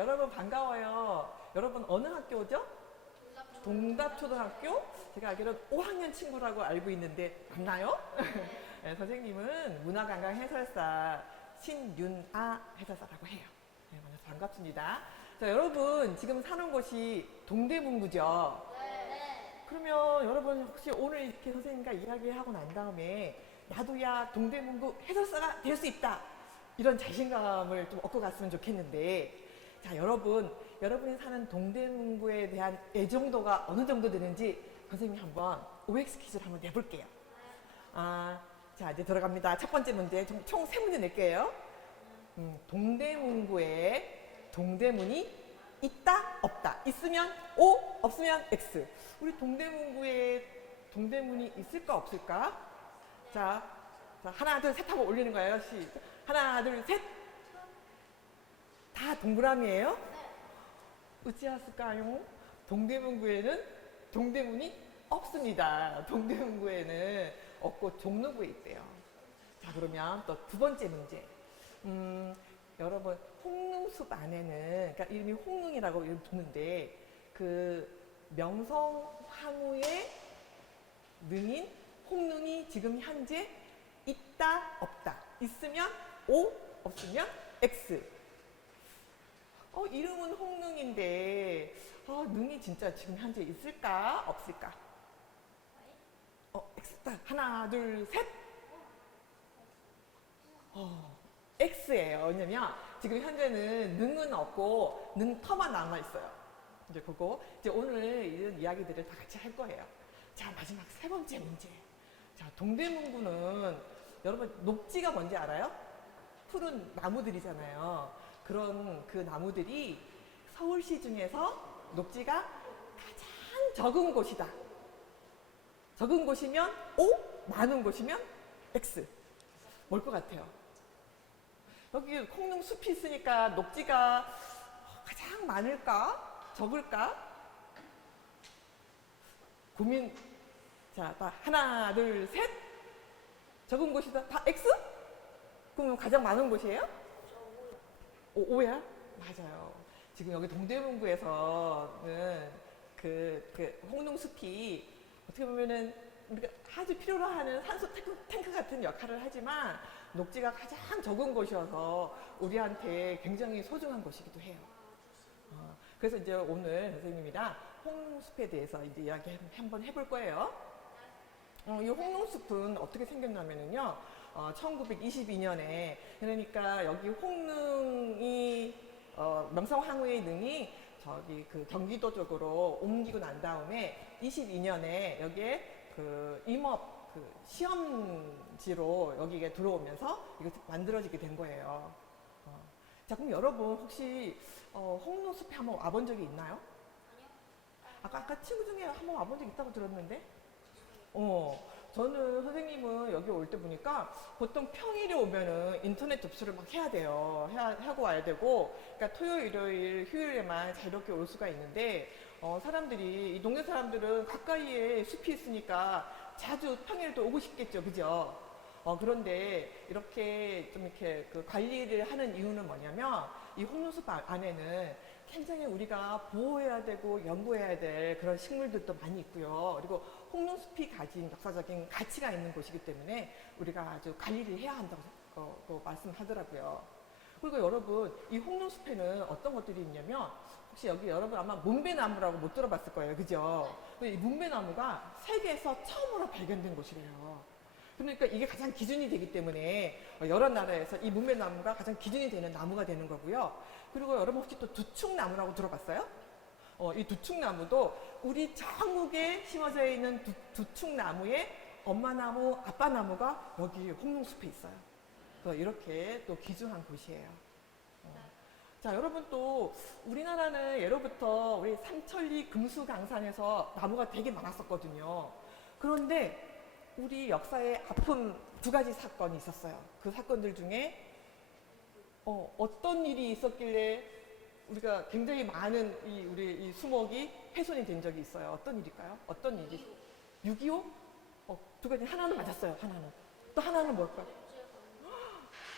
여러분 반가워요. 여러분 어느 학교죠? 동답초등학교? 제가 알기로 5학년 친구라고 알고 있는데 맞나요? 네, 선생님은 문화관광 해설사 신윤아 해설사라고 해요. 네, 만나서 반갑습니다. 자, 여러분 지금 사는 곳이 동대문구죠? 그러면 여러분 혹시 오늘 이렇게 선생님과 이야기하고 난 다음에 나도야 동대문구 해설사가 될 수 있다 이런 자신감을 좀 얻고 갔으면 좋겠는데, 자, 여러분이 사는 동대문구에 대한 애정도가 어느 정도 되는지 선생님이 한번 OX 퀴즈를 한번 내볼게요. 자, 이제 들어갑니다. 첫 번째 문제, 총 3문제 낼게요. 동대문구에 동대문이 있다, 없다. 있으면 O, 없으면 X. 우리 동대문구에 동대문이 있을까, 없을까? 자, 하나, 둘, 셋 하고 올리는 거예요. 시작. 하나, 둘, 셋. 다 동그라미예요? 어찌하실까요? 동대문구에는 동대문이 없습니다. 동대문구에는 없고 종로구에 있대요. 자, 그러면 또 두 번째 문제. 여러분, 홍릉숲 안에는, 그러니까 이름이 홍릉이라고 이름 붙는데, 그 명성황후의 능인 홍릉이 지금 현재 있다, 없다. 있으면 O, 없으면 X. 이름은 홍릉인데, 능이 진짜 지금 현재 있을까, 없을까? X다. 하나, 둘, 셋. X예요. 왜냐면 지금 현재는 능은 없고 능터만 남아 있어요. 이제 그거 이제 오늘 이런 이야기들을 다 같이 할 거예요. 자, 마지막 세 번째 문제. 자, 동대문구는 여러분 녹지가 뭔지 알아요? 푸른 나무들이잖아요. 그런 그 나무들이 서울시 중에서 녹지가 가장 적은 곳이다. 적은 곳이면 O, 많은 곳이면 X. 뭘 것 같아요? 여기 홍릉숲이 있으니까 녹지가 가장 많을까? 적을까? 고민. 자, 하나, 둘, 셋. 적은 곳이다. 다 X? 그럼 가장 많은 곳이에요? O야? 맞아요. 지금 여기 동대문구에서는 그 홍릉숲이 어떻게 보면은 우리가 아주 필요로 하는 산소 탱크 같은 역할을 하지만 녹지가 가장 적은 곳이어서 우리한테 굉장히 소중한 곳이기도 해요. 그래서 이제 오늘 선생님이랑 홍릉숲에 대해서 이제 이야기 한번 해볼 거예요. 이 홍릉숲은 어떻게 생겼냐면요. 1922년에, 그러니까 여기 홍릉이, 명성황후의 능이 저기 그 경기도 쪽으로 옮기고 난 다음에 22년에 여기에 그 임업 그 시험지로 여기에 들어오면서 이거 만들어지게 된 거예요. 자, 그럼 여러분 혹시 홍릉숲에 한번 와본 적이 있나요? 아니요. 아까 친구 중에 한번 와본 적 있다고 들었는데? 저는 선생님은 여기 올 때 보니까 보통 평일에 오면은 인터넷 접수를 막 해야 돼요. 하고 와야 되고, 그러니까 토요일, 일요일, 휴일에만 자유롭게 올 수가 있는데, 사람들이, 이 동네 사람들은 가까이에 숲이 있으니까 자주 평일에도 오고 싶겠죠. 그죠? 그런데 이렇게 좀 이렇게 그 관리를 하는 이유는 뭐냐면, 이 홍릉숲 안에는 굉장히 우리가 보호해야 되고 연구해야 될 그런 식물들도 많이 있고요. 그리고 홍릉숲이 가진 역사적인 가치가 있는 곳이기 때문에 우리가 아주 관리를 해야 한다고 말씀하더라고요. 그리고 여러분, 이 홍릉숲에는 어떤 것들이 있냐면, 혹시 여기 여러분 아마 문배나무라고 못 들어봤을 거예요. 그죠? 이 문배나무가 세계에서 처음으로 발견된 곳이래요. 그러니까 이게 가장 기준이 되기 때문에 여러 나라에서 이 문배나무가 가장 기준이 되는 나무가 되는 거고요. 그리고 여러분 혹시 또 두축나무라고 들어봤어요? 이 두축나무도 우리 전국에 심어져 있는 두축나무의 엄마나무, 아빠나무가 여기 홍릉숲에 있어요. 그래서 이렇게 또 귀중한 곳이에요. 자, 여러분 또 우리나라는 예로부터 우리 삼천리 금수강산에서 나무가 되게 많았었거든요. 그런데 우리 역사에 아픈 두 가지 사건이 있었어요. 그 사건들 중에 어떤 일이 있었길래 우리가 굉장히 많은 우리 이 수목이 훼손이 된 적이 있어요. 어떤 일일까요? 어떤 일이? 6.25? 두 가지. 하나는 맞았어요. 하나는. 또 하나는 뭘까요?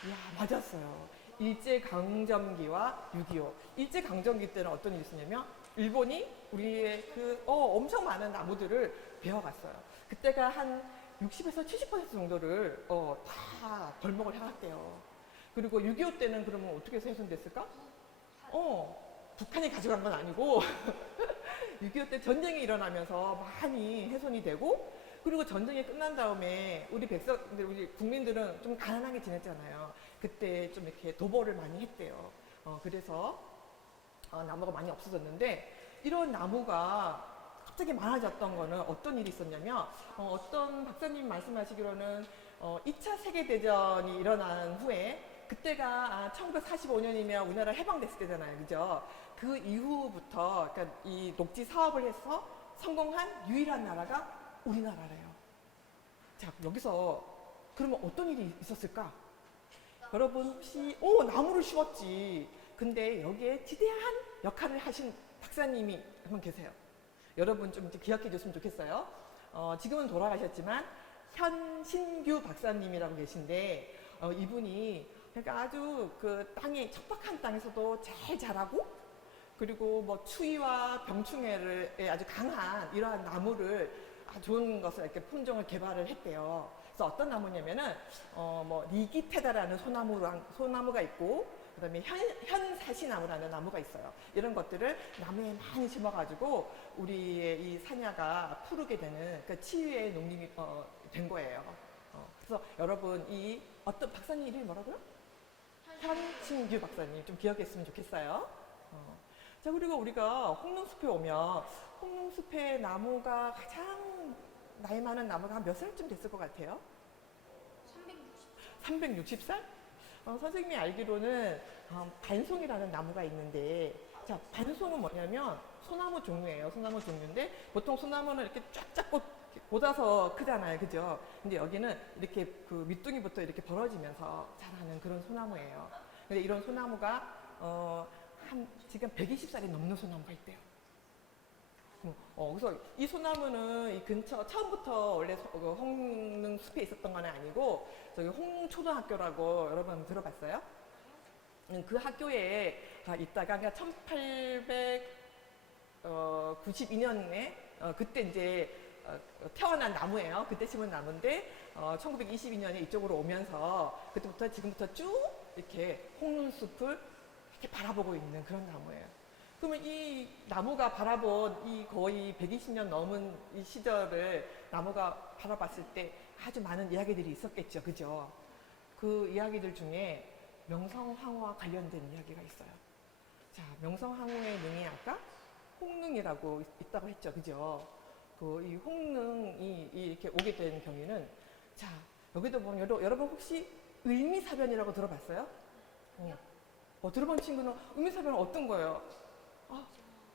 이야, 맞았어요. 일제강점기와 6.25. 일제강점기 때는 어떤 일이 있었냐면 일본이 우리의 엄청 많은 나무들을 베어갔어요. 그때가 한 60에서 70% 정도를 다 벌목을 해갔대요. 그리고 6.25 때는 그러면 어떻게 해서 훼손됐을까? 북한이 가져간 건 아니고 6.25 때 전쟁이 일어나면서 많이 훼손이 되고, 그리고 전쟁이 끝난 다음에 우리 우리 국민들은 좀 가난하게 지냈잖아요. 그때 좀 이렇게 도보를 많이 했대요. 그래서 나무가 많이 없어졌는데, 이런 나무가 갑자기 많아졌던 거는 어떤 일이 있었냐면, 어떤 박사님 말씀하시기로는 2차 세계대전이 일어난 후에, 그때가 1945년이면 우리나라 해방됐을 때잖아요. 그죠? 그 이후부터, 그러니까 이 녹지 사업을 해서 성공한 유일한 나라가 우리나라래요. 자, 여기서 그러면 어떤 일이 있었을까? 여러분 혹시 나무를 심었지. 근데 여기에 지대한 역할을 하신 박사님이 한 분 계세요. 여러분 좀 기억해 줬으면 좋겠어요. 지금은 돌아가셨지만 현신규 박사님이라고 계신데, 이분이 그러니까 아주 그 땅에 척박한 땅에서도 잘 자라고, 그리고 뭐 추위와 병충해에 아주 강한 이러한 나무를 좋은 것을 이렇게 품종을 개발을 했대요. 그래서 어떤 나무냐면은 뭐 리기테다라는 소나무가 있고, 그다음에 현사시나무라는 나무가 있어요. 이런 것들을 나무에 많이 심어가지고 우리의 이 산야가 푸르게 되는, 그러니까 치유의 농림이 된 거예요. 그래서 여러분 이 어떤 박사님 이름이 뭐라고요? 현신규 박사님 좀 기억했으면 좋겠어요. 자, 그리고 우리가 홍릉숲에 오면 홍릉숲의 나무가 가장 나이 많은 나무가 한 몇 살쯤 됐을 것 같아요? 360살? 선생님이 알기로는 반송이라는 나무가 있는데, 자, 반송은 뭐냐면 소나무 종류예요. 소나무 종류인데 보통 소나무는 이렇게 쫙쫙 꽂아서 크잖아요. 그죠? 근데 여기는 이렇게 그 밑둥이부터 이렇게 벌어지면서 자라는 그런 소나무예요. 근데 이런 소나무가 지금 120살이 넘는 소나무가 있대요. 그래서 이 소나무는 이 근처 처음부터 원래 홍릉 숲에 있었던 건 아니고, 저기 홍릉초등학교라고 여러분 들어봤어요? 그 학교에 있다가 그러니까 1892년에 그때 이제 태어난 나무예요. 그때 심은 나무인데 1922년에 이쪽으로 오면서 그때부터 지금부터 쭉 이렇게 홍릉숲을 이렇게 바라보고 있는 그런 나무예요. 그러면 이 나무가 바라본 이 거의 120년 넘은 이 시절을 나무가 바라봤을 때 아주 많은 이야기들이 있었겠죠. 그죠? 그 이야기들 중에 명성황후와 관련된 이야기가 있어요. 자, 명성황후의 능이 아까 홍릉이라고 있다고 했죠. 그죠? 이 홍릉이 이렇게 오게 된 경위는, 자, 여기도 보면 여러분 혹시 을미사변이라고 들어봤어요? 들어본 친구는 을미사변은 어떤 거예요?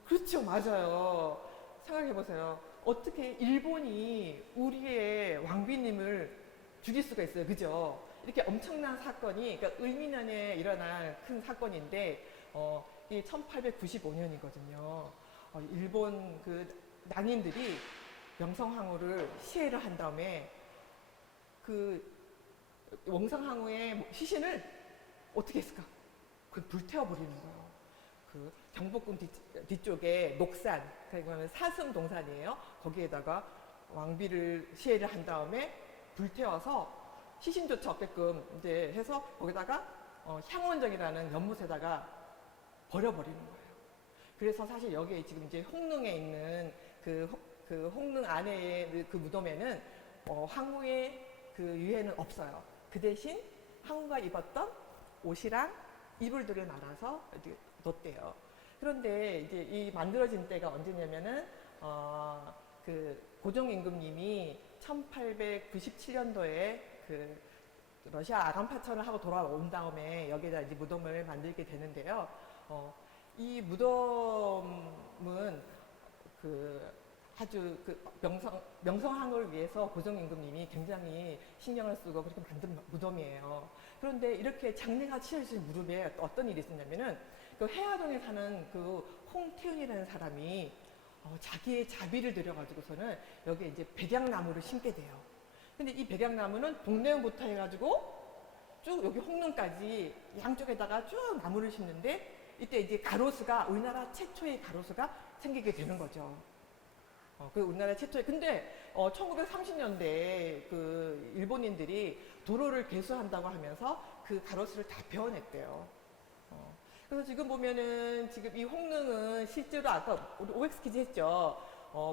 그렇죠. 맞아요. 생각해보세요. 어떻게 일본이 우리의 왕비님을 죽일 수가 있어요. 그죠? 이렇게 엄청난 사건이, 그러니까 을미년에 일어난 큰 사건인데, 이게 1895년이거든요. 일본 그 낭인들이 명성황후를 시해를 한 다음에 그 명성황후의 시신을 어떻게 했을까? 그걸 불태워버리는 거예요. 그 경복궁 뒤쪽에 녹산, 그러니까 사슴 동산이에요. 거기에다가 왕비를 시해를 한 다음에 불태워서 시신조차 없게끔 이제 해서 거기다가 향원정이라는 연못에다가 버려버리는 거예요. 그래서 사실 여기에 지금 이제 홍릉에 있는 그 홍릉 안에 그 무덤에는 황후의 그 유해는 없어요. 그 대신 황후가 입었던 옷이랑 이불들을 말아서 뒀대요. 그런데 이제 이 만들어진 때가 언제냐면은 그 고종임금님이 1897년도에 그 러시아 아간파천을 하고 돌아온 다음에 여기다 이제 무덤을 만들게 되는데요. 이 무덤은 아주 명성황후를 위해서 고종임금님이 굉장히 신경을 쓰고 그렇게 만든 무덤이에요. 그런데 이렇게 장례가 치러진 무덤에 어떤 일이 있었냐면은 그 해화동에 사는 그 홍태윤이라는 사람이 자기의 자비를 들여가지고서는 여기에 이제 백양나무를 심게 돼요. 근데 이 백양나무는 동네부터 해가지고 쭉 여기 홍릉까지 양쪽에다가 쭉 나무를 심는데 이때 이제 가로수가 우리나라 최초의 가로수가 생기게 되는 거죠. 그 우리나라 최초의 근데 1930년대에 그 일본인들이 도로를 개수한다고 하면서 그 가로수를 다 베어냈대요. 그래서 지금 보면은 지금 이 홍릉은 실제로 아까 우리 OX 퀴즈 했죠.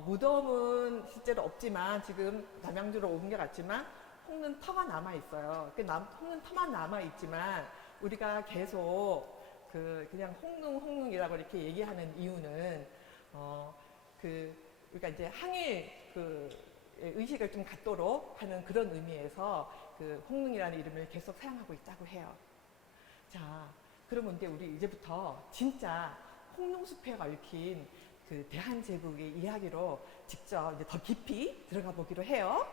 무덤은 실제로 없지만 지금 남양주로 옮겨갔지만 홍릉 터가 남아 있어요. 홍릉 터만 남아 있지만 우리가 계속 그냥 홍릉이라고 이렇게 얘기하는 이유는 우리가 이제 항일 의식을 좀 갖도록 하는 그런 의미에서 그 홍릉이라는 이름을 계속 사용하고 있다고 해요. 자, 그러면 이제 우리 이제부터 진짜 홍릉숲에 얽힌 그 대한제국의 이야기로 직접 이제 더 깊이 들어가 보기로 해요.